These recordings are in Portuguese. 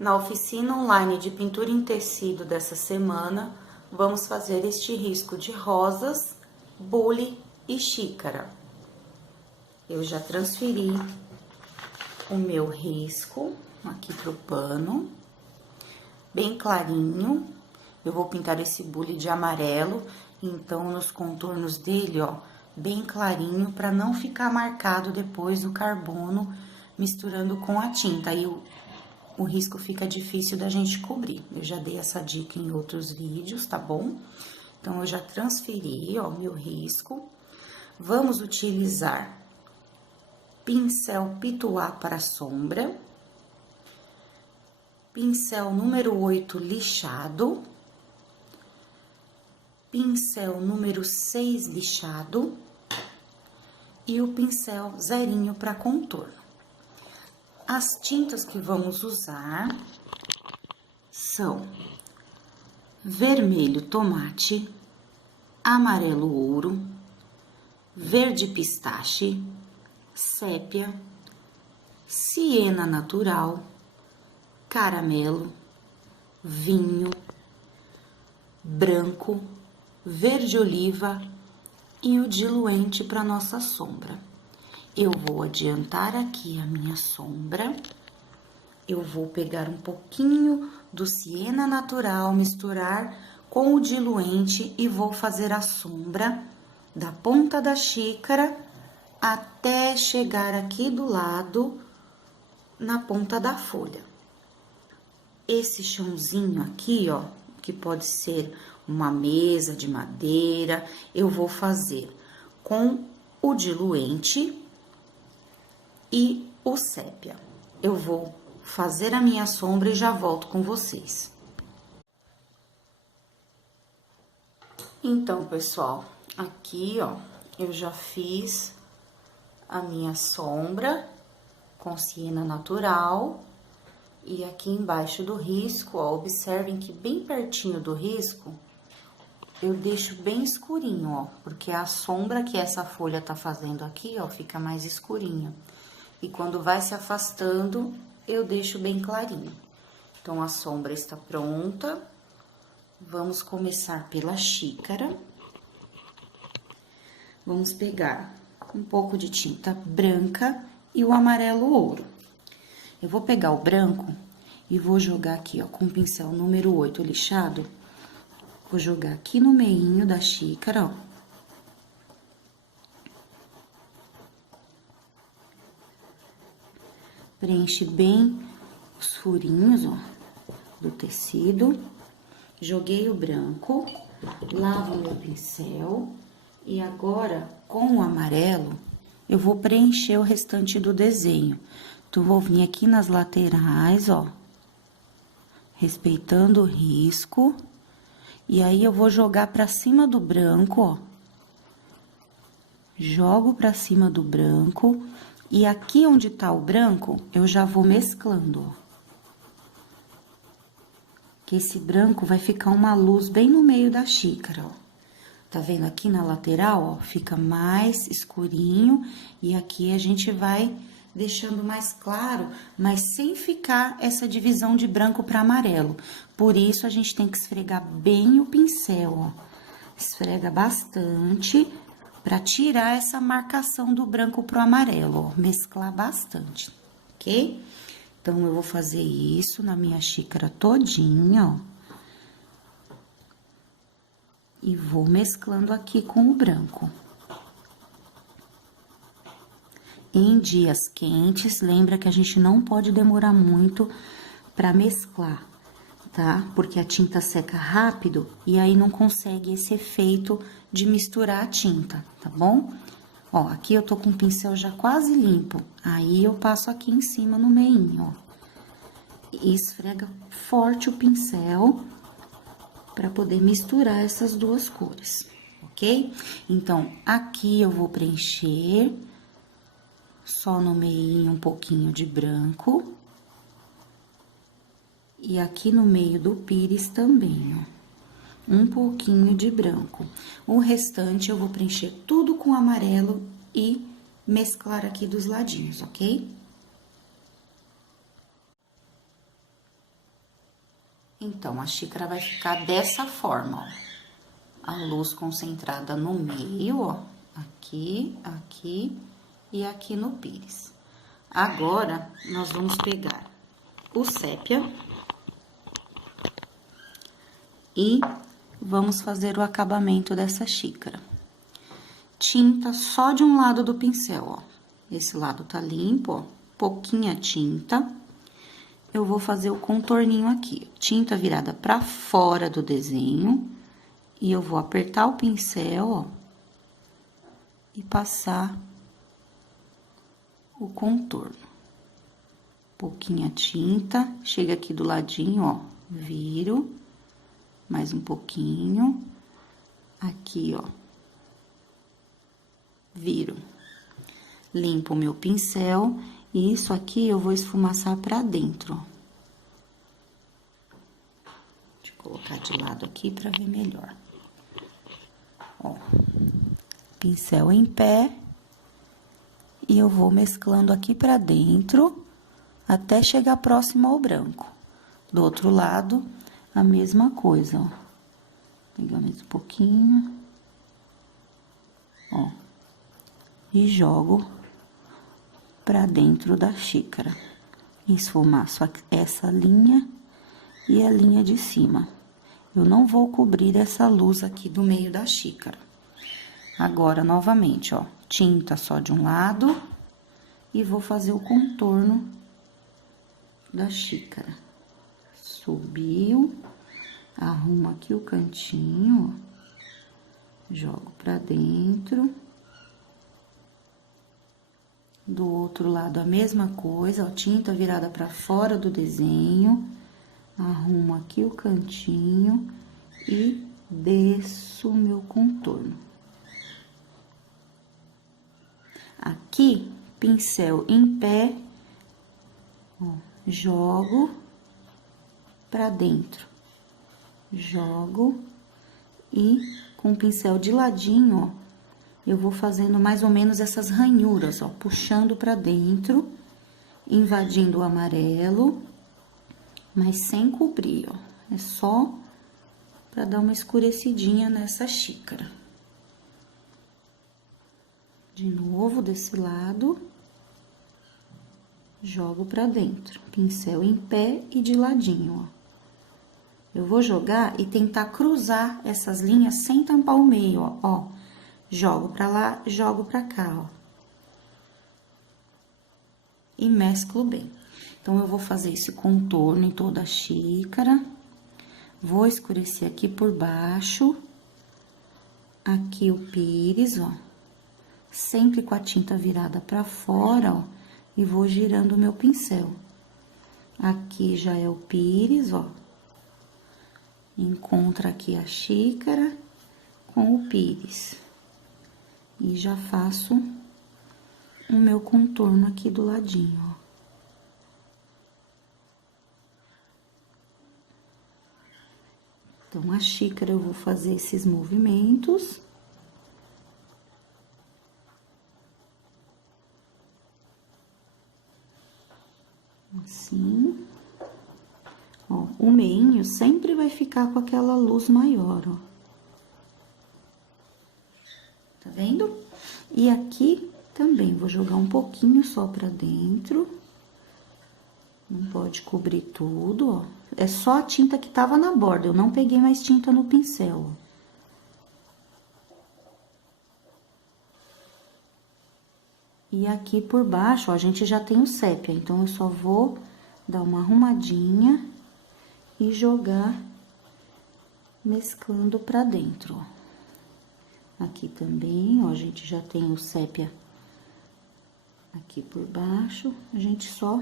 Na oficina online de pintura em tecido dessa semana, vamos fazer este risco de rosas, bule e xícara. Eu já transferi o meu risco aqui pro pano, bem clarinho. Eu vou pintar esse bule de amarelo, então nos contornos dele, ó, bem clarinho, para não ficar marcado depois o carbono misturando com a tinta. Aí o risco fica difícil da gente cobrir. Eu já dei essa dica em outros vídeos, tá bom? Então, eu já transferi, ó, meu risco. Vamos utilizar pincel pituá para sombra, pincel número 8 lixado, pincel número 6 lixado e o pincel zerinho para contorno. As tintas que vamos usar são vermelho tomate, amarelo ouro, verde pistache, sépia, siena natural, caramelo, vinho, branco, verde oliva e o diluente para nossa sombra. Eu vou adiantar aqui a minha sombra. Eu vou pegar um pouquinho do siena natural, misturar com o diluente e vou fazer a sombra da ponta da xícara até chegar aqui do lado, na ponta da folha. Esse chãozinho aqui, ó, que pode ser uma mesa de madeira, eu vou fazer com o diluente e o sépia. Eu vou fazer a minha sombra e já volto com vocês. Então, pessoal, aqui, ó, eu já fiz a minha sombra com siena natural. E aqui embaixo do risco, ó, observem que bem pertinho do risco, eu deixo bem escurinho, ó, porque a sombra que essa folha tá fazendo aqui, ó, fica mais escurinha. E quando vai se afastando, eu deixo bem clarinho. Então, a sombra está pronta. Vamos começar pela xícara. Vamos pegar um pouco de tinta branca e o amarelo ouro. Eu vou pegar o branco e vou jogar aqui, ó, com o pincel número 8 lixado. Vou jogar aqui no meinho da xícara, ó. Preenche bem os furinhos, ó, do tecido. Joguei o branco, lavo meu pincel e agora, com o amarelo, eu vou preencher o restante do desenho. Então, vou vir aqui nas laterais, ó, respeitando o risco. E aí, eu vou jogar pra cima do branco, ó. Jogo pra cima do branco. E aqui onde tá o branco, eu já vou mesclando, ó. Que esse branco vai ficar uma luz bem no meio da xícara, ó. Tá vendo aqui na lateral, ó? Fica mais escurinho. E aqui a gente vai deixando mais claro, mas sem ficar essa divisão de branco para amarelo. Por isso, a gente tem que esfregar bem o pincel, ó. Esfrega bastante para tirar essa marcação do branco pro amarelo, ó. Mesclar bastante, ok? Então, eu vou fazer isso na minha xícara todinha, ó. E vou mesclando aqui com o branco. Em dias quentes, lembra que a gente não pode demorar muito para mesclar, tá? Porque a tinta seca rápido e aí não consegue esse efeito de misturar a tinta, tá bom? Ó, aqui eu tô com o pincel já quase limpo, aí eu passo aqui em cima no meinho, ó. E esfrega forte o pincel para poder misturar essas duas cores, ok? Então, aqui eu vou preencher só no meinho um pouquinho de branco. E aqui no meio do pires também, ó, um pouquinho de branco. O restante eu vou preencher tudo com amarelo e mesclar aqui dos ladinhos, ok? Então, a xícara vai ficar dessa forma, ó. A luz concentrada no meio, ó. Aqui, aqui e aqui no pires. Agora, nós vamos pegar o sépia e vamos fazer o acabamento dessa xícara. Tinta só de um lado do pincel, ó. Esse lado tá limpo, ó. Pouquinha tinta. Eu vou fazer o contorninho aqui. Tinta virada pra fora do desenho. E eu vou apertar o pincel, ó. E passar o contorno. Pouquinha tinta. Chega aqui do ladinho, ó. Viro. Mais um pouquinho. Aqui, ó. Viro. Limpo o meu pincel. E isso aqui eu vou esfumaçar pra dentro, ó. Deixa eu colocar de lado aqui pra ver melhor. Ó. Pincel em pé. E eu vou mesclando aqui pra dentro, até chegar próximo ao branco. Do outro lado, a mesma coisa, ó. Pegar mais um pouquinho. Ó. E jogo pra dentro da xícara. Esfumaço essa linha e a linha de cima. Eu não vou cobrir essa luz aqui do meio da xícara. Agora, novamente, ó, tinta só de um lado e vou fazer o contorno da xícara. Subiu, arrumo aqui o cantinho, ó, jogo pra dentro. Do outro lado, a mesma coisa, ó, tinta virada pra fora do desenho. Arrumo aqui o cantinho e desço o meu contorno. Aqui, pincel em pé, ó, jogo pra dentro. Jogo e com o pincel de ladinho, ó, eu vou fazendo mais ou menos essas ranhuras, ó, puxando pra dentro, invadindo o amarelo, mas sem cobrir, ó. É só pra dar uma escurecidinha nessa xícara. De novo, desse lado, jogo pra dentro. Pincel em pé e de ladinho, ó. Eu vou jogar e tentar cruzar essas linhas sem tampar o meio, ó. Ó, jogo pra lá, jogo pra cá, ó. E mesclo bem. Então, eu vou fazer esse contorno em toda a xícara. Vou escurecer aqui por baixo. Aqui o pires, ó. Sempre com a tinta virada pra fora, ó. E vou girando o meu pincel. Aqui já é o pires, ó. Encontra aqui a xícara com o pires. E já faço o meu contorno aqui do ladinho, ó. Então, a xícara eu vou fazer esses movimentos. Assim. Ó, o meinho sempre vai ficar com aquela luz maior, ó. Tá vendo? E aqui também vou jogar um pouquinho só pra dentro. Não pode cobrir tudo, ó. É só a tinta que tava na borda, eu não peguei mais tinta no pincel, ó. E aqui por baixo, ó, a gente já tem o sépia, então eu só vou dar uma arrumadinha e jogar mesclando pra dentro, ó. Aqui também, ó, a gente já tem o sépia aqui por baixo, a gente só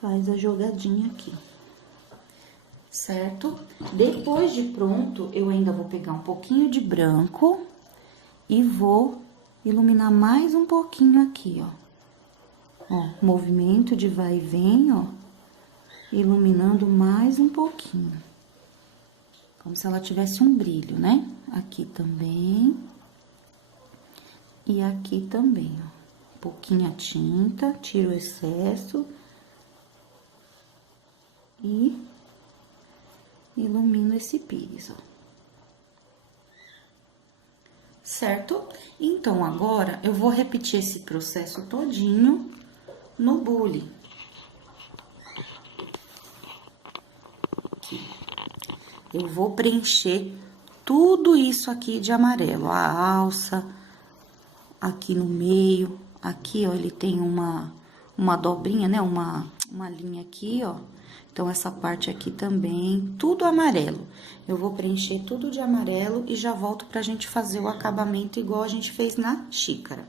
faz a jogadinha aqui, certo? Depois de pronto, eu ainda vou pegar um pouquinho de branco e vou iluminar mais um pouquinho aqui, ó. Ó, movimento de vai e vem, ó, iluminando mais um pouquinho. Como se ela tivesse um brilho, né? Aqui também. E aqui também, ó. Pouquinha tinta, tiro o excesso. E ilumino esse pires, ó. Certo? Então, agora, eu vou repetir esse processo todinho no bule. Aqui. Eu vou preencher tudo isso aqui de amarelo, a alça, aqui no meio, aqui, ó, ele tem uma dobrinha, né, uma linha aqui, ó. Então, essa parte aqui também, tudo amarelo. Eu vou preencher tudo de amarelo e já volto pra gente fazer o acabamento igual a gente fez na xícara.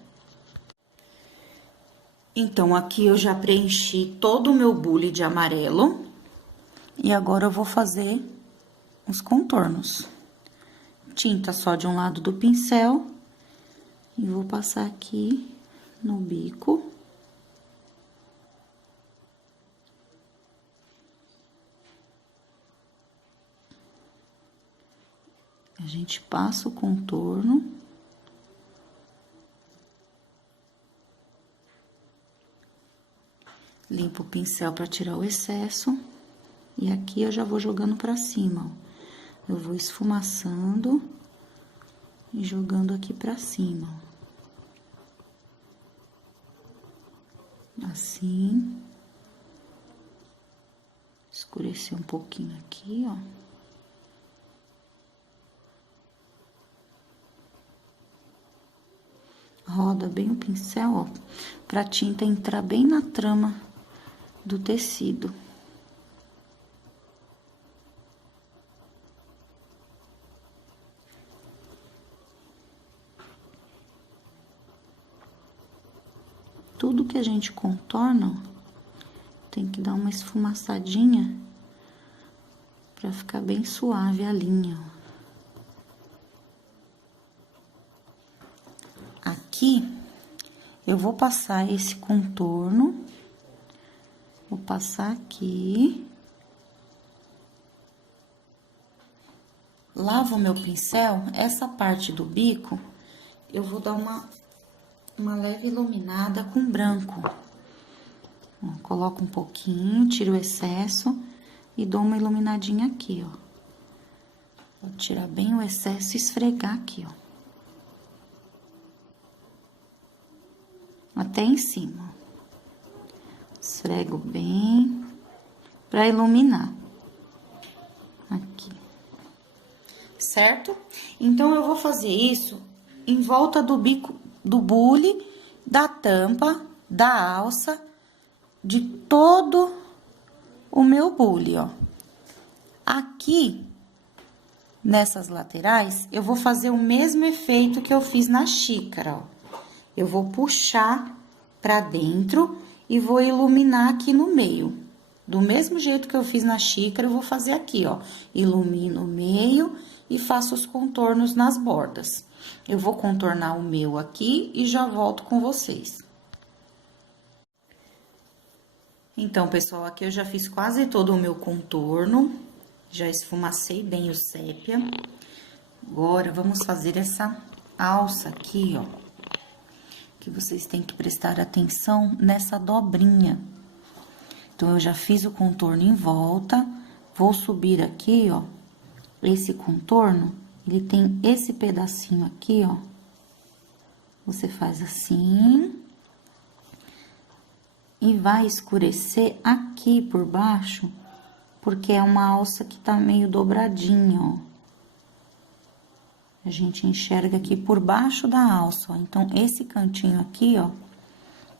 Então, aqui eu já preenchi todo o meu bule de amarelo. E agora eu vou fazer os contornos. Tinta só de um lado do pincel. E vou passar aqui no bico. A gente passa o contorno. Limpo o pincel para tirar o excesso. E aqui eu já vou jogando pra cima, ó. Eu vou esfumaçando e jogando aqui pra cima, ó. Assim. Escurecer um pouquinho aqui, ó. Roda bem o pincel, ó, pra tinta entrar bem na trama do tecido. Tudo que a gente contorna, ó, tem que dar uma esfumaçadinha pra ficar bem suave a linha, ó. Aqui, eu vou passar esse contorno, vou passar aqui. Lavo o meu pincel, essa parte do bico, eu vou dar uma leve iluminada com branco. Ó, coloco um pouquinho, tiro o excesso e dou uma iluminadinha aqui, ó. Vou tirar bem o excesso e esfregar aqui, ó. Até em cima. Esfrego bem pra iluminar. Aqui. Certo? Então, eu vou fazer isso em volta do bico, do bule, da tampa, da alça, de todo o meu bule, ó. Aqui, nessas laterais, eu vou fazer o mesmo efeito que eu fiz na xícara, ó. Eu vou puxar pra dentro e vou iluminar aqui no meio. Do mesmo jeito que eu fiz na xícara, eu vou fazer aqui, ó. Ilumino o meio e faço os contornos nas bordas. Eu vou contornar o meu aqui e já volto com vocês. Então, pessoal, aqui eu já fiz quase todo o meu contorno. Já esfumacei bem o sépia. Agora, vamos fazer essa alça aqui, ó. Que vocês têm que prestar atenção nessa dobrinha. Então, eu já fiz o contorno em volta, vou subir aqui, ó, esse contorno, ele tem esse pedacinho aqui, ó. Você faz assim. E vai escurecer aqui por baixo, porque é uma alça que tá meio dobradinha, ó. A gente enxerga aqui por baixo da alça, ó. Então, esse cantinho aqui, ó,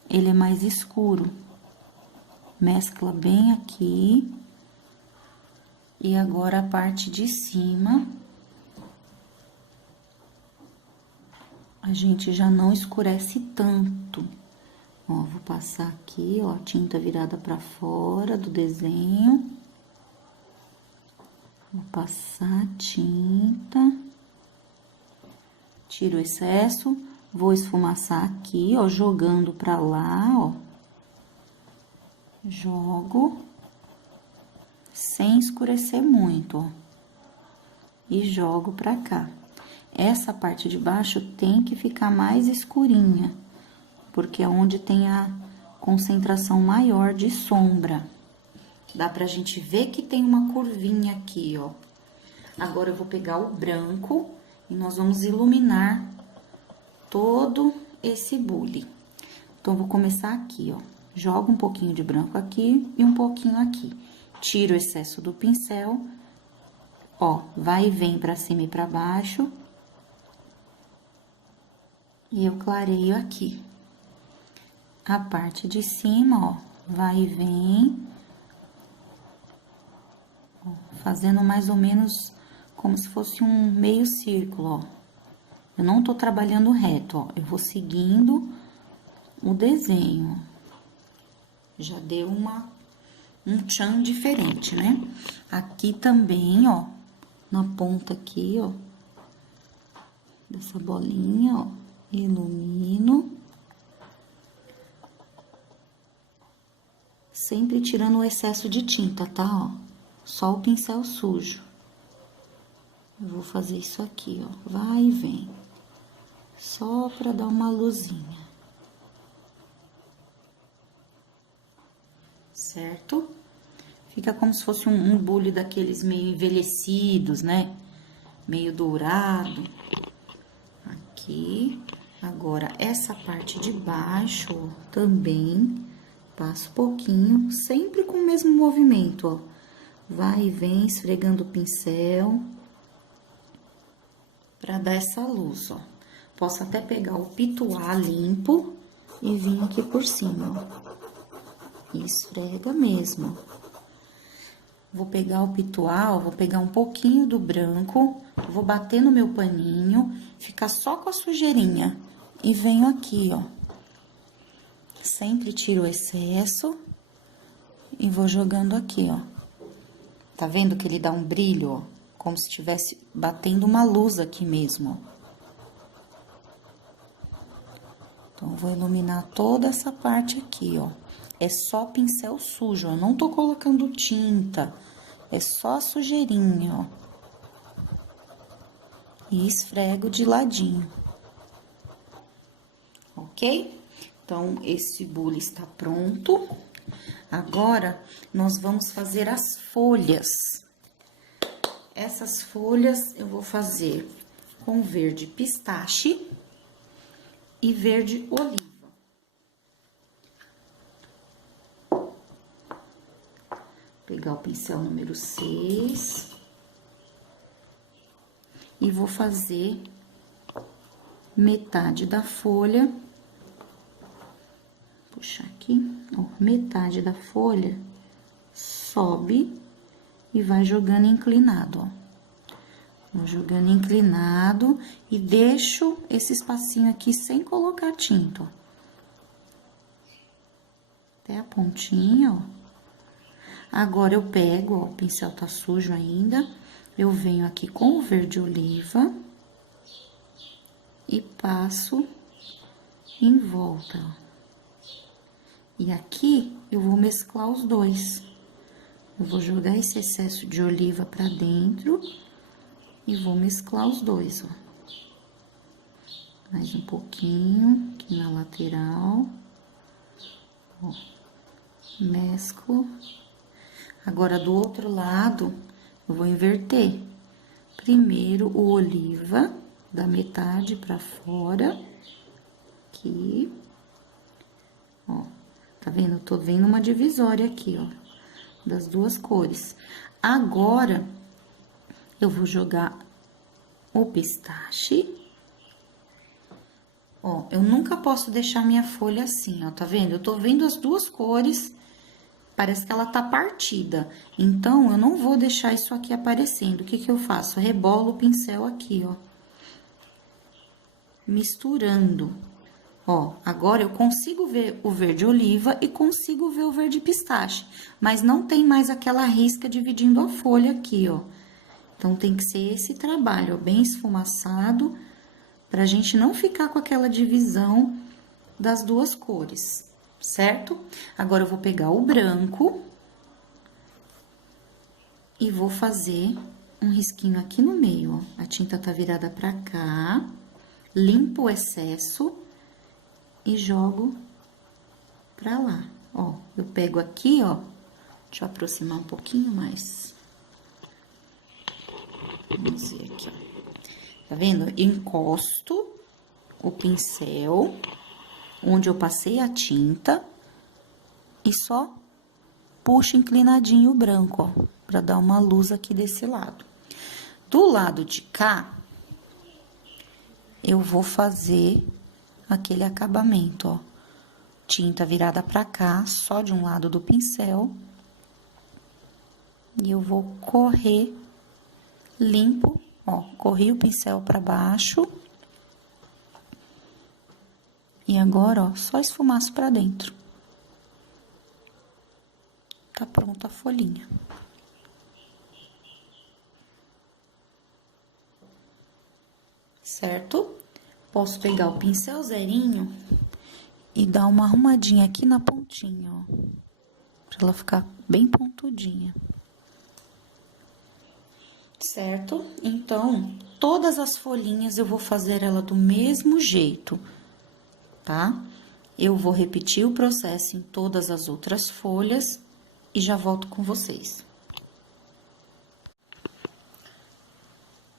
ele é mais escuro. Mescla bem aqui. E agora, a parte de cima, a gente já não escurece tanto. Ó, vou passar aqui, ó, tinta virada pra fora do desenho. Vou passar a tinta. Tiro o excesso, vou esfumaçar aqui, ó, jogando pra lá, ó. Jogo, sem escurecer muito, ó. E jogo pra cá. Essa parte de baixo tem que ficar mais escurinha, porque é onde tem a concentração maior de sombra. Dá pra gente ver que tem uma curvinha aqui, ó. Agora, eu vou pegar o branco e nós vamos iluminar todo esse bule. Então, eu vou começar aqui, ó. Jogo um pouquinho de branco aqui e um pouquinho aqui. Tiro o excesso do pincel, ó, vai e vem pra cima e pra baixo. E eu clareio aqui. A parte de cima, ó, vai e vem. Ó, fazendo mais ou menos como se fosse um meio círculo, ó. Eu não tô trabalhando reto, ó, eu vou seguindo o desenho. Já deu um tchan diferente, né? Aqui também, ó, na ponta aqui, ó, dessa bolinha, ó, ilumino. Sempre tirando o excesso de tinta, tá, ó? Só o pincel sujo. Eu vou fazer isso aqui, ó, vai e vem. Só pra dar uma luzinha. Certo? Fica como se fosse um bule daqueles meio envelhecidos, né? Meio dourado. Aqui. Agora, essa parte de baixo, ó, também passo pouquinho, sempre com o mesmo movimento, ó. Vai e vem esfregando o pincel. Pra dar essa luz, ó. Posso até pegar o pituá limpo e vir aqui por cima, ó. E esfrega mesmo. Vou pegar o pituá, ó, vou pegar um pouquinho do branco, vou bater no meu paninho, ficar só com a sujeirinha. E venho aqui, ó. Sempre tiro o excesso e vou jogando aqui, ó. Tá vendo que ele dá um brilho, ó? Como se estivesse batendo uma luz aqui mesmo, ó. Então, eu vou iluminar toda essa parte aqui, ó. É só pincel sujo, eu não tô colocando tinta. É só sujeirinha, ó. E esfrego de ladinho. Ok? Então, esse bule está pronto. Agora, nós vamos fazer as folhas. Essas folhas eu vou fazer com verde pistache e verde oliva. Pegar o pincel número 6. E vou fazer metade da folha. Puxar aqui, ó, metade da folha sobe e vai jogando inclinado, ó. Vou jogando inclinado e deixo esse espacinho aqui sem colocar tinta, ó. Até a pontinha, ó. Agora, eu pego, ó, o pincel tá sujo ainda, eu venho aqui com o verde oliva e passo em volta, ó. E aqui, eu vou mesclar os dois. Eu vou jogar esse excesso de oliva pra dentro e vou mesclar os dois, ó. Mais um pouquinho aqui na lateral. Ó, mesclo. Agora, do outro lado, eu vou inverter. Primeiro, o oliva, da metade pra fora. Aqui. Ó, tá vendo? Eu tô vendo uma divisória aqui, ó, das duas cores. Agora, eu vou jogar o pistache. Ó, eu nunca posso deixar minha folha assim, ó, tá vendo? Eu tô vendo as duas cores. Parece que ela tá partida. Então, eu não vou deixar isso aqui aparecendo. O que que eu faço? Rebolo o pincel aqui, ó. Misturando. Ó, agora eu consigo ver o verde oliva e consigo ver o verde pistache. Mas não tem mais aquela risca dividindo a folha aqui, ó. Então, tem que ser esse trabalho, ó, bem esfumaçado, pra gente não ficar com aquela divisão das duas cores. Certo? Agora, eu vou pegar o branco e vou fazer um risquinho aqui no meio, ó. A tinta tá virada pra cá, limpo o excesso e jogo pra lá, ó. Eu pego aqui, ó, Deixa eu aproximar um pouquinho mais. Vamos ver aqui, ó. Tá vendo? Encosto o pincel onde eu passei a tinta e só puxo inclinadinho o branco, ó, pra dar uma luz aqui desse lado. Do lado de cá, eu vou fazer aquele acabamento, ó. Tinta virada pra cá, só de um lado do pincel. E eu vou correr limpo, ó, corri o pincel pra baixo. E agora, ó, só esfumaço pra dentro. Tá pronta a folhinha. Certo? Posso pegar o pincel zerinho e dar uma arrumadinha aqui na pontinha, ó. Pra ela ficar bem pontudinha. Certo? Então, todas as folhinhas eu vou fazer ela do mesmo jeito, tá? Eu vou repetir o processo em todas as outras folhas e já volto com vocês.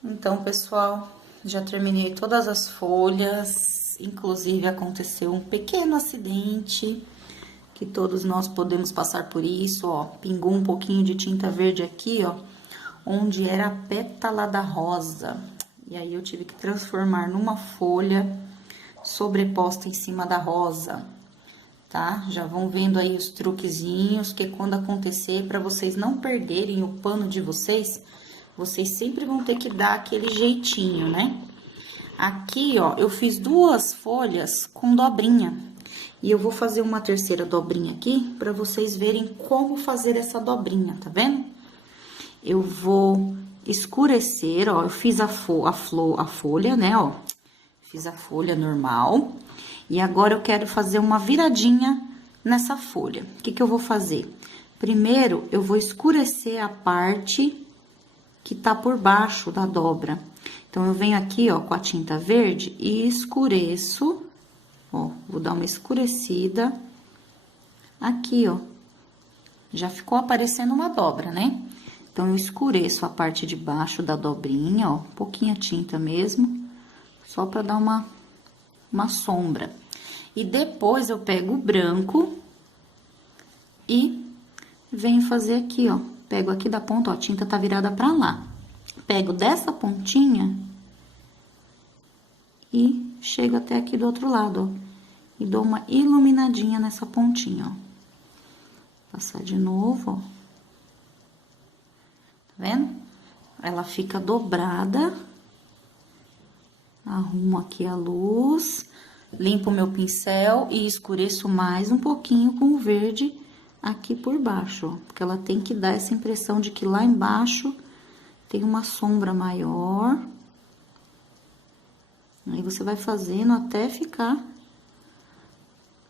Então, pessoal, já terminei todas as folhas, inclusive aconteceu um pequeno acidente, que todos nós podemos passar por isso, ó. Pingou um pouquinho de tinta verde aqui, ó, onde era a pétala da rosa. E aí, eu tive que transformar numa folha sobreposta em cima da rosa, tá? Já vão vendo aí os truquezinhos, que quando acontecer, para vocês não perderem o pano de vocês, vocês sempre vão ter que dar aquele jeitinho, né? Aqui, ó, eu fiz 2 folhas com dobrinha. E eu vou fazer uma terceira dobrinha aqui, para vocês verem como fazer essa dobrinha, tá vendo? Eu vou escurecer, ó, eu fiz a folha, né, ó. Fiz a folha normal. E agora, eu quero fazer uma viradinha nessa folha. O que que eu vou fazer? Primeiro, eu vou escurecer a parte que tá por baixo da dobra. Então, eu venho aqui, ó, com a tinta verde e escureço, ó, vou dar uma escurecida aqui, ó. Já ficou aparecendo uma dobra, né? Então, eu escureço a parte de baixo da dobrinha, ó, pouquinha tinta mesmo, só pra dar uma sombra. E depois, eu pego o branco e venho fazer aqui, ó. Pego aqui da ponta, ó, a tinta tá virada pra lá. Pego dessa pontinha e chego até aqui do outro lado, ó. E dou uma iluminadinha nessa pontinha, ó. Passar de novo, ó. Tá vendo? Ela fica dobrada. Arrumo aqui a luz, limpo o meu pincel e escureço mais um pouquinho com o verde aqui por baixo, ó. Porque ela tem que dar essa impressão de que lá embaixo tem uma sombra maior. Aí, você vai fazendo até ficar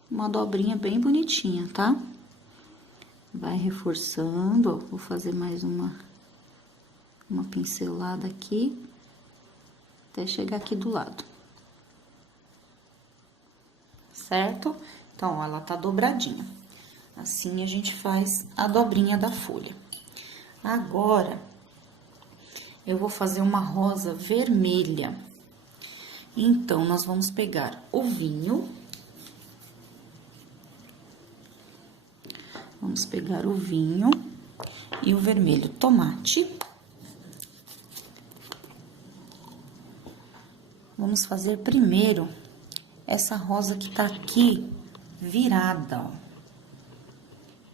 uma dobrinha bem bonitinha, tá? Vai reforçando, ó. Vou fazer mais uma pincelada aqui, até chegar aqui do lado. Certo? Então, ó, ela tá dobradinha. Assim, a gente faz a dobrinha da folha. Agora, eu vou fazer uma rosa vermelha. Então, nós vamos pegar o vinho. Vamos pegar o vinho e o vermelho tomate. Vamos fazer primeiro essa rosa que tá aqui virada, ó.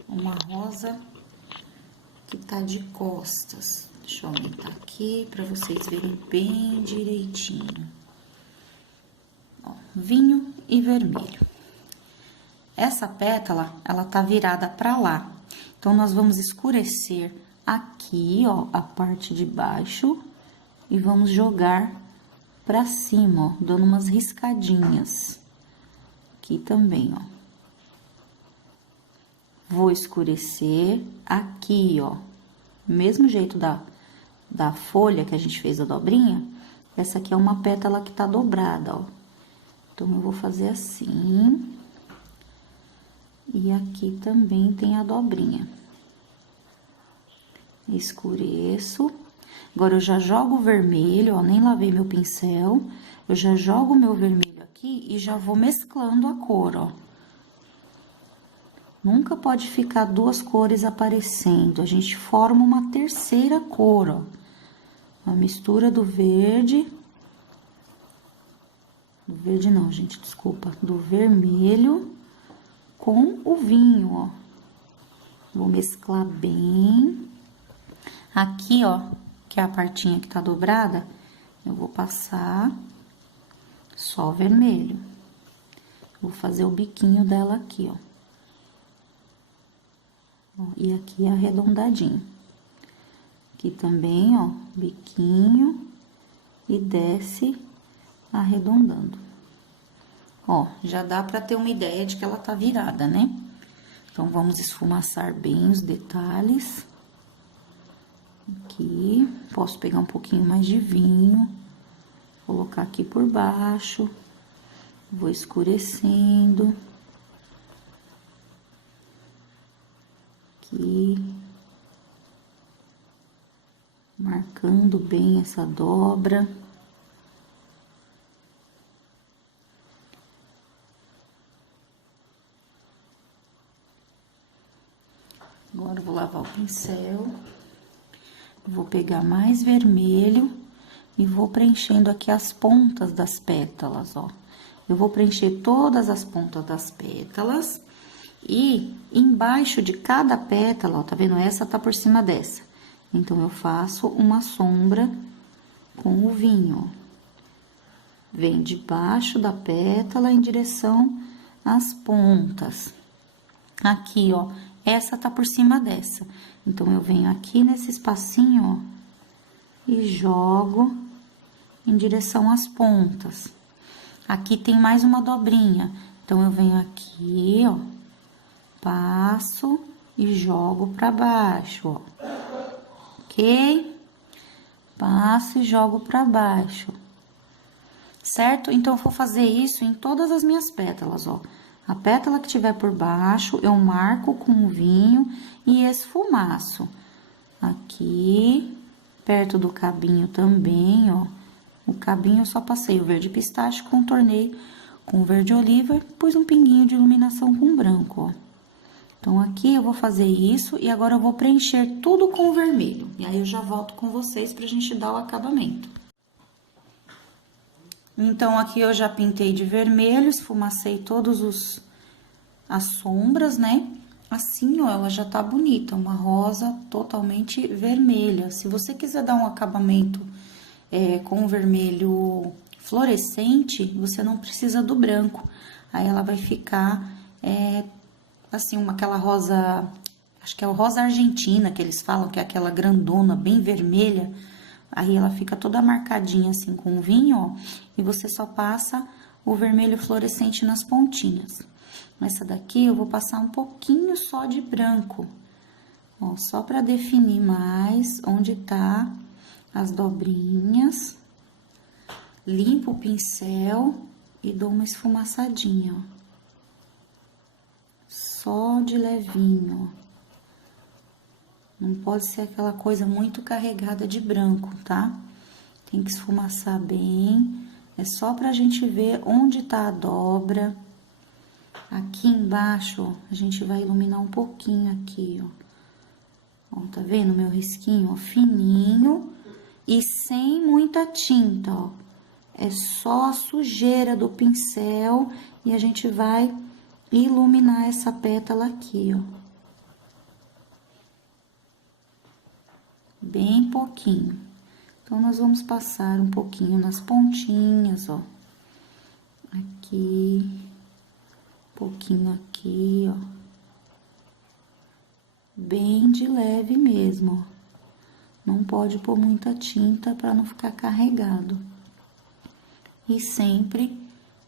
Uma rosa que tá de costas. Deixa eu aumentar aqui pra vocês verem bem direitinho. Ó, vinho e vermelho. Essa pétala, ela tá virada pra lá. Então, nós vamos escurecer aqui, ó, a parte de baixo e vamos jogar pra cima, ó, dando umas riscadinhas. Aqui também, ó. Vou escurecer aqui, ó. Mesmo jeito da folha que a gente fez a dobrinha, essa aqui é uma pétala que tá dobrada, ó. Então, eu vou fazer assim. E aqui também tem a dobrinha. escureço. Agora, eu já jogo o vermelho, ó, nem lavei meu pincel. Eu já jogo o meu vermelho aqui e já vou mesclando a cor, ó. Nunca pode ficar duas cores aparecendo, a gente forma uma terceira cor, ó. A mistura do verde não, gente, desculpa, do vermelho com o vinho, ó. Vou mesclar bem. Aqui, ó, que é a partinha que tá dobrada, eu vou passar só vermelho. Vou fazer o biquinho dela aqui, ó. E aqui arredondadinho. Aqui também, ó, biquinho e desce arredondando. Ó, já dá pra ter uma ideia de que ela tá virada, né? Então, vamos esfumaçar bem os detalhes. Aqui, posso pegar um pouquinho mais de vinho, colocar aqui por baixo, vou escurecendo. Aqui, marcando bem essa dobra. Agora, eu vou lavar o pincel. Vou pegar mais vermelho e vou preenchendo aqui as pontas das pétalas, ó. Eu vou preencher todas as pontas das pétalas e embaixo de cada pétala, ó, tá vendo? Essa tá por cima dessa. Então, eu faço uma sombra com o vinho, ó. Vem debaixo da pétala em direção às pontas. Aqui, ó, essa tá por cima dessa. Então, eu venho aqui nesse espacinho, ó, e jogo em direção às pontas. Aqui tem mais uma dobrinha. Então, eu venho aqui, ó, passo e jogo pra baixo, ó. Ok? Passo e jogo pra baixo. Certo? Então, eu vou fazer isso em todas as minhas pétalas, ó. A pétala que tiver por baixo, eu marco com o vinho e esfumaço. Aqui, perto do cabinho também, ó. O cabinho eu só passei o verde pistache, contornei com verde oliva e pus um pinguinho de iluminação com branco, ó. Então, aqui eu vou fazer isso e agora eu vou preencher tudo com o vermelho. E aí, eu já volto com vocês pra gente dar o acabamento. Então, aqui eu já pintei de vermelho, esfumacei as sombras, né? Assim, ó, ela já tá bonita, uma rosa totalmente vermelha. Se você quiser dar um acabamento com vermelho fluorescente, você não precisa do branco. Aí, ela vai ficar, assim, aquela rosa, acho que é a rosa argentina que eles falam, que é aquela grandona, bem vermelha. Aí, ela fica toda marcadinha, assim, com vinho, ó. E você só passa o vermelho fluorescente nas pontinhas. Essa daqui, eu vou passar um pouquinho só de branco. Ó, só pra definir mais onde tá as dobrinhas. Limpo o pincel e dou uma esfumaçadinha, ó. Só de levinho, ó. Não pode ser aquela coisa muito carregada de branco, tá? Tem que esfumaçar bem. É só pra gente ver onde tá a dobra. Aqui embaixo, ó, a gente vai iluminar um pouquinho aqui, ó. Ó, tá vendo meu risquinho, ó? Fininho e sem muita tinta, ó. É só a sujeira do pincel e a gente vai iluminar essa pétala aqui, ó. Bem pouquinho. Então, nós vamos passar um pouquinho nas pontinhas, ó. Aqui, um pouquinho aqui, ó. Bem de leve mesmo, ó. Não pode pôr muita tinta para não ficar carregado. E sempre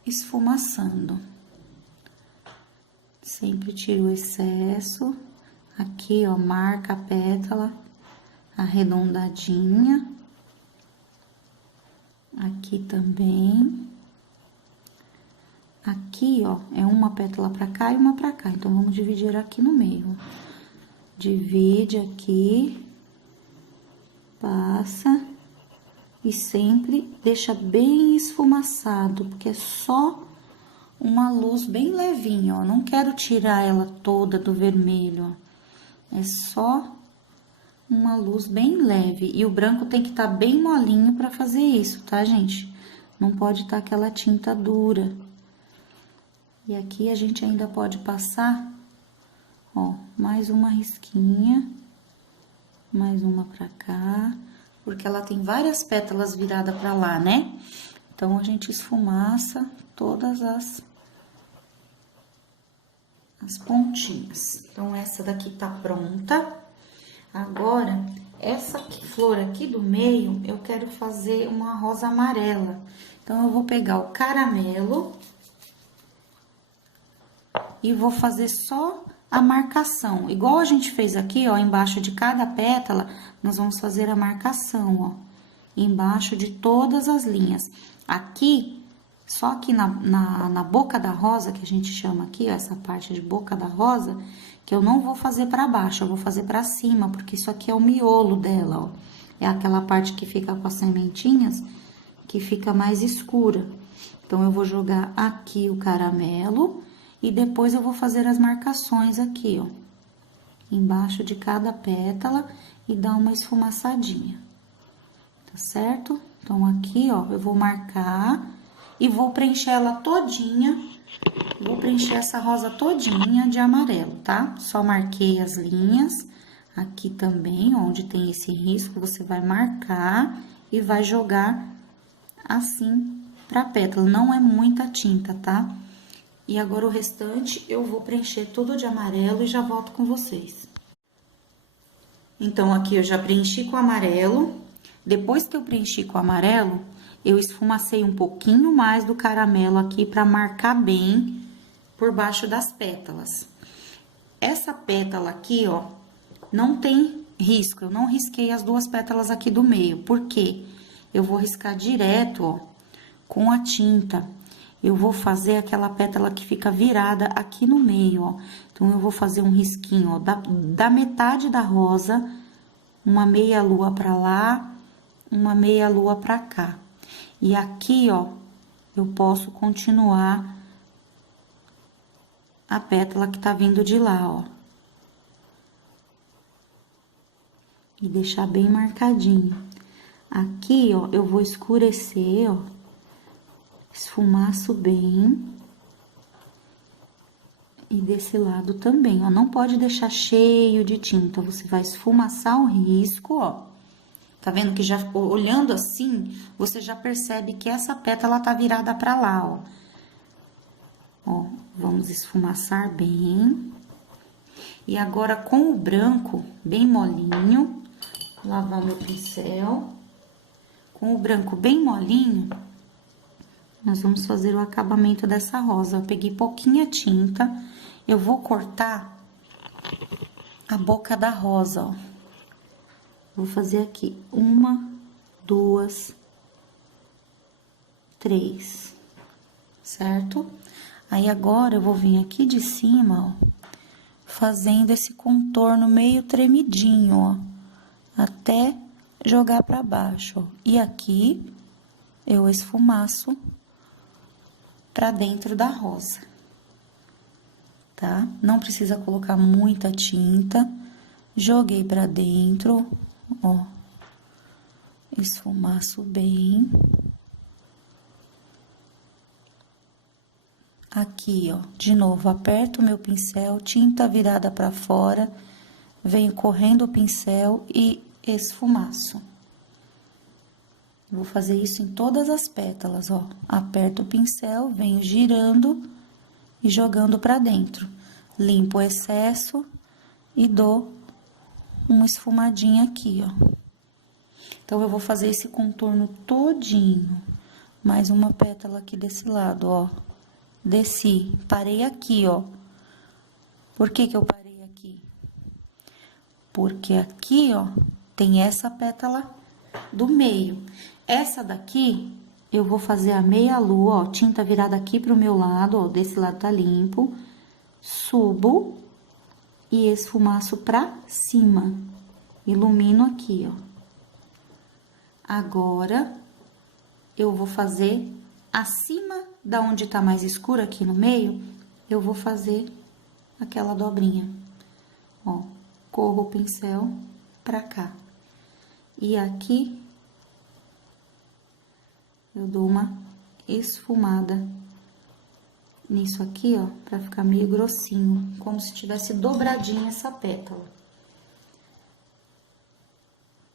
esfumaçando. Sempre tiro o excesso. Aqui, ó, marca a pétala arredondadinha. Aqui também. Aqui, ó, é uma pétala pra cá e uma pra cá. Então, vamos dividir aqui no meio. Divide aqui passa e sempre deixa bem esfumaçado, porque é só uma luz bem levinha, ó. Não quero tirar ela toda do vermelho, ó. É só uma luz bem leve. E o branco tem que estar bem molinho pra fazer isso, tá, gente? Não pode estar aquela tinta dura. E aqui a gente ainda pode passar, ó, mais uma risquinha, mais uma pra cá, porque ela tem várias pétalas viradas pra lá, né? Então, a gente esfumaça todas as pontinhas. Então, essa daqui tá pronta. Agora, essa flor aqui do meio, eu quero fazer uma rosa amarela. Então, eu vou pegar o caramelo e vou fazer só a marcação. Igual a gente fez aqui, ó, embaixo de cada pétala, nós vamos fazer a marcação, ó, embaixo de todas as linhas. Aqui, só aqui na boca da rosa, que a gente chama aqui, ó, essa parte de boca da rosa, que eu não vou fazer pra baixo, eu vou fazer pra cima, porque isso aqui é o miolo dela, ó. É aquela parte que fica com as sementinhas, que fica mais escura. Então, eu vou jogar aqui o caramelo e depois eu vou fazer as marcações aqui, ó, embaixo de cada pétala e dar uma esfumaçadinha, tá certo? Então, aqui, ó, eu vou marcar e vou preencher ela todinha, vou preencher essa rosa todinha de amarelo, tá? Só marquei as linhas, aqui também, onde tem esse risco, você vai marcar e vai jogar assim pra pétala, não é muita tinta, tá? E agora, o restante, eu vou preencher tudo de amarelo e já volto com vocês. Então, aqui eu já preenchi com amarelo. Depois que eu preenchi com amarelo, eu esfumacei um pouquinho mais do caramelo aqui pra marcar bem por baixo das pétalas. Essa pétala aqui, ó, não tem risco. Eu não risquei as duas pétalas aqui do meio. Por quê? Eu vou riscar direto, ó, com a tinta. Eu vou fazer aquela pétala que fica virada aqui no meio, ó. Então, eu vou fazer um risquinho, ó, da metade da rosa, uma meia lua pra lá, uma meia lua pra cá. E aqui, ó, eu posso continuar a pétala que tá vindo de lá, ó. E deixar bem marcadinho. Aqui, ó, eu vou escurecer, ó. Esfumaço bem. E desse lado também, ó. Não pode deixar cheio de tinta. Você vai esfumaçar o risco, ó. Tá vendo que já olhando assim, você já percebe que essa pétala tá virada pra lá, ó. Ó, vamos esfumaçar bem. E agora, com o branco bem molinho, vou lavar meu pincel. Com o branco bem molinho, nós vamos fazer o acabamento dessa rosa. Eu peguei pouquinha tinta, eu vou cortar a boca da rosa, ó. Vou fazer aqui 1, 2, 3, certo? Aí, agora, eu vou vir aqui de cima, ó, fazendo esse contorno meio tremidinho, ó, até jogar pra baixo, ó. E aqui, eu esfumaço pra dentro da rosa, tá? Não precisa colocar muita tinta. Joguei pra dentro, ó. Esfumaço bem. Aqui, ó, de novo, aperto o meu pincel, tinta virada pra fora, venho correndo o pincel e esfumaço. Vou fazer isso em todas as pétalas, ó. Aperto o pincel, venho girando e jogando pra dentro. Limpo o excesso e dou uma esfumadinha aqui, ó. Então, eu vou fazer esse contorno todinho. Mais uma pétala aqui desse lado, ó. Desci, parei aqui, ó. Por que que eu parei aqui? Porque aqui, ó, tem essa pétala do meio. Essa daqui, eu vou fazer a meia lua, ó, tinta virada aqui pro meu lado, ó, desse lado tá limpo. Subo e esfumaço pra cima. Ilumino aqui, ó. Agora, eu vou fazer acima da onde tá mais escuro aqui no meio, eu vou fazer aquela dobrinha. Ó, corro o pincel pra cá. E aqui, eu dou uma esfumada nisso aqui, ó, pra ficar meio grossinho, como se tivesse dobradinha essa pétala.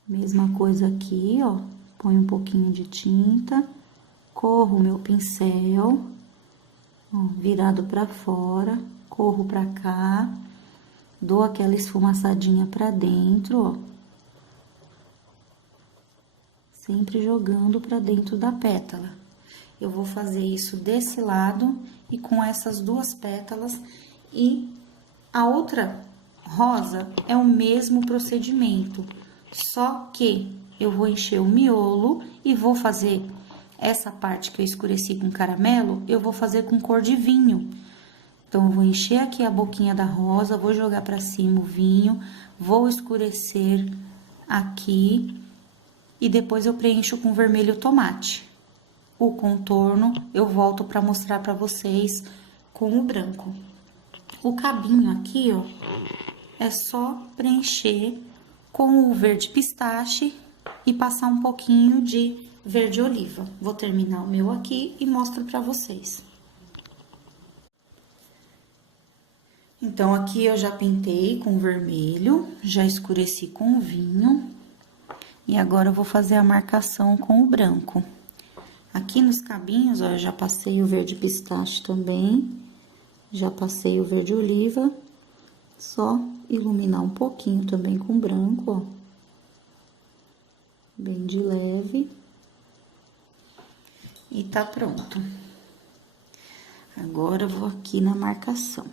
Mesma coisa aqui, ó, põe um pouquinho de tinta, corro o meu pincel, ó, virado pra fora, corro pra cá, dou aquela esfumaçadinha pra dentro, ó. Sempre jogando pra dentro da pétala. Eu vou fazer isso desse lado e com essas duas pétalas. E a outra rosa é o mesmo procedimento, só que eu vou encher o miolo e vou fazer essa parte que eu escureci com caramelo, eu vou fazer com cor de vinho. Então, eu vou encher aqui a boquinha da rosa, vou jogar pra cima o vinho, vou escurecer aqui e depois eu preencho com vermelho tomate. O contorno eu volto pra mostrar pra vocês com o branco. O cabinho aqui, ó, é só preencher com o verde pistache e passar um pouquinho de verde oliva. Vou terminar o meu aqui e mostro pra vocês. Então, aqui eu já pintei com vermelho, já escureci com o vinho. E agora eu vou fazer a marcação com o branco. Aqui nos cabinhos, ó, eu já passei o verde pistache também. Já passei o verde oliva. Só iluminar um pouquinho também com branco, ó. Bem de leve. E tá pronto. Agora, eu vou aqui na marcação.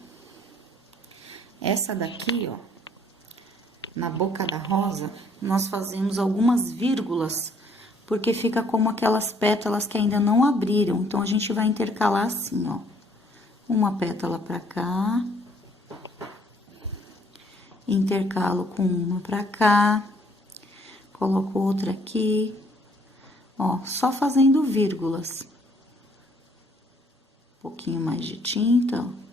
Essa daqui, ó, na boca da rosa, nós fazemos algumas vírgulas, porque fica como aquelas pétalas que ainda não abriram. Então, a gente vai intercalar assim, ó. Uma pétala pra cá. Intercalo com uma pra cá. Coloco outra aqui. Ó, só fazendo vírgulas. Um pouquinho mais de tinta, ó.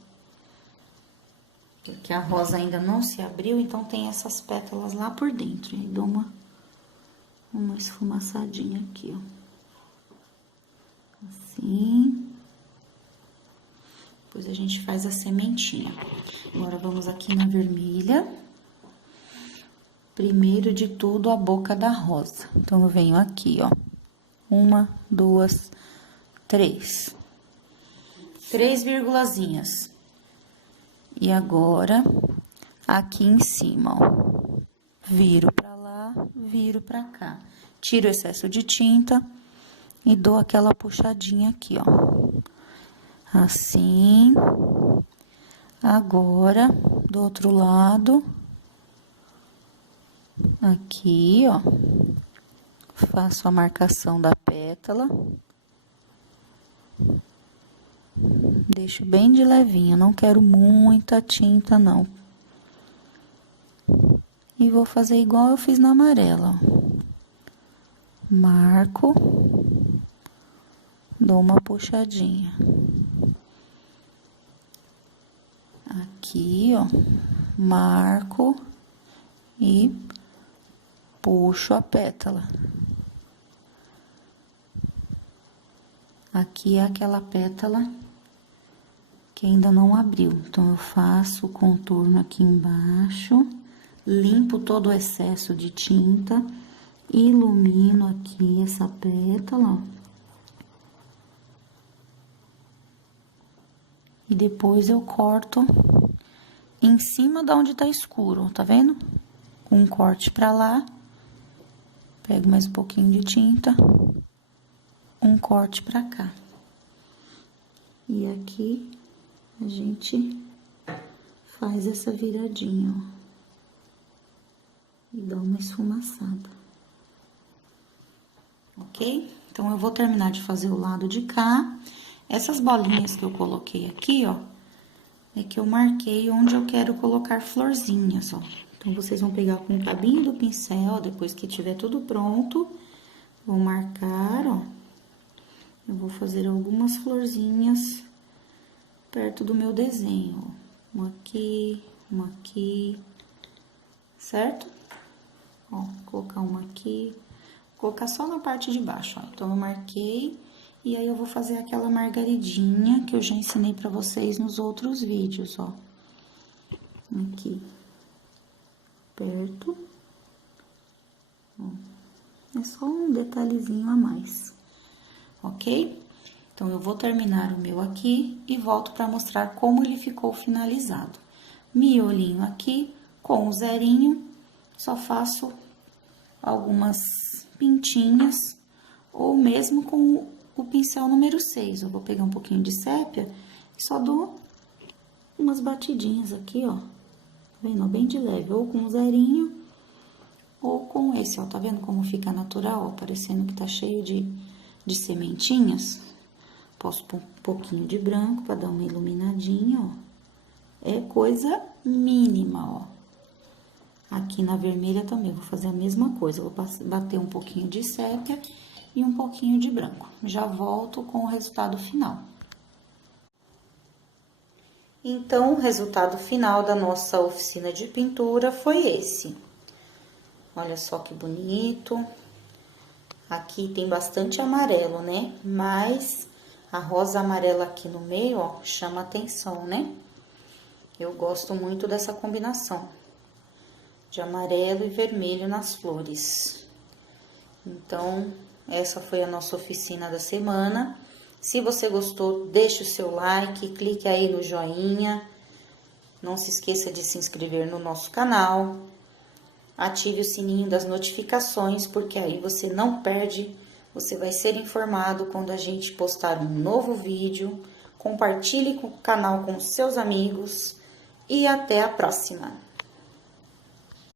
Porque a rosa ainda não se abriu, então tem essas pétalas lá por dentro. E aí, dou uma esfumaçadinha aqui, ó. Assim. Depois a gente faz a sementinha. Agora, vamos aqui na vermelha. Primeiro de tudo, a boca da rosa. Então, eu venho aqui, ó. 1, 2, 3. 3 virgulazinhas. E agora, aqui em cima, ó, viro pra lá, viro pra cá. Tiro o excesso de tinta e dou aquela puxadinha aqui, ó. Assim. Agora, do outro lado, aqui, ó, faço a marcação da pétala. Deixo bem de levinho, não quero muita tinta, não. E vou fazer igual eu fiz na amarela, ó. Marco, dou uma puxadinha. Aqui, ó, marco e puxo a pétala. Aqui é aquela pétala que ainda não abriu. Então, eu faço o contorno aqui embaixo, limpo todo o excesso de tinta, ilumino aqui essa pétala, ó. E depois eu corto em cima da onde tá escuro, tá vendo? Um corte pra lá, pego mais um pouquinho de tinta, um corte pra cá. E aqui a gente faz essa viradinha, ó. E dá uma esfumaçada. Ok? Então, eu vou terminar de fazer o lado de cá. Essas bolinhas que eu coloquei aqui, ó, é que eu marquei onde eu quero colocar florzinhas, ó. Então, vocês vão pegar com o cabinho do pincel, depois que tiver tudo pronto, Vou marcar, ó. Eu vou fazer algumas florzinhas perto do meu desenho, ó. Uma aqui, certo? Ó, vou colocar uma aqui, vou colocar só na parte de baixo, ó. Então, eu marquei, e aí eu vou fazer aquela margaridinha que eu já ensinei pra vocês nos outros vídeos, ó. Aqui, perto. Ó. É só um detalhezinho a mais, ok? Então, eu vou terminar o meu aqui e volto pra mostrar como ele ficou finalizado. Miolinho aqui, com o zerinho, só faço algumas pintinhas, ou mesmo com o pincel número 6. Eu vou pegar um pouquinho de sépia e só dou umas batidinhas aqui, ó. Tá vendo? Bem de leve, ou com o zerinho, ou com esse, ó. Tá vendo como fica natural, ó? Parecendo que tá cheio de sementinhas. Posso pôr um pouquinho de branco pra dar uma iluminadinha, ó. É coisa mínima, ó. Aqui na vermelha também, vou fazer a mesma coisa. Vou bater um pouquinho de sépia e um pouquinho de branco. Já volto com o resultado final. Então, o resultado final da nossa oficina de pintura foi esse. Olha só que bonito. Aqui tem bastante amarelo, né? Mas a rosa amarela aqui no meio, ó, chama atenção, né? Eu gosto muito dessa combinação de amarelo e vermelho nas flores. Então, essa foi a nossa oficina da semana. Se você gostou, deixe o seu like, clique aí no joinha. Não se esqueça de se inscrever no nosso canal. Ative o sininho das notificações, porque aí você não perde, você vai ser informado quando a gente postar um novo vídeo. Compartilhe o canal com seus amigos e até a próxima!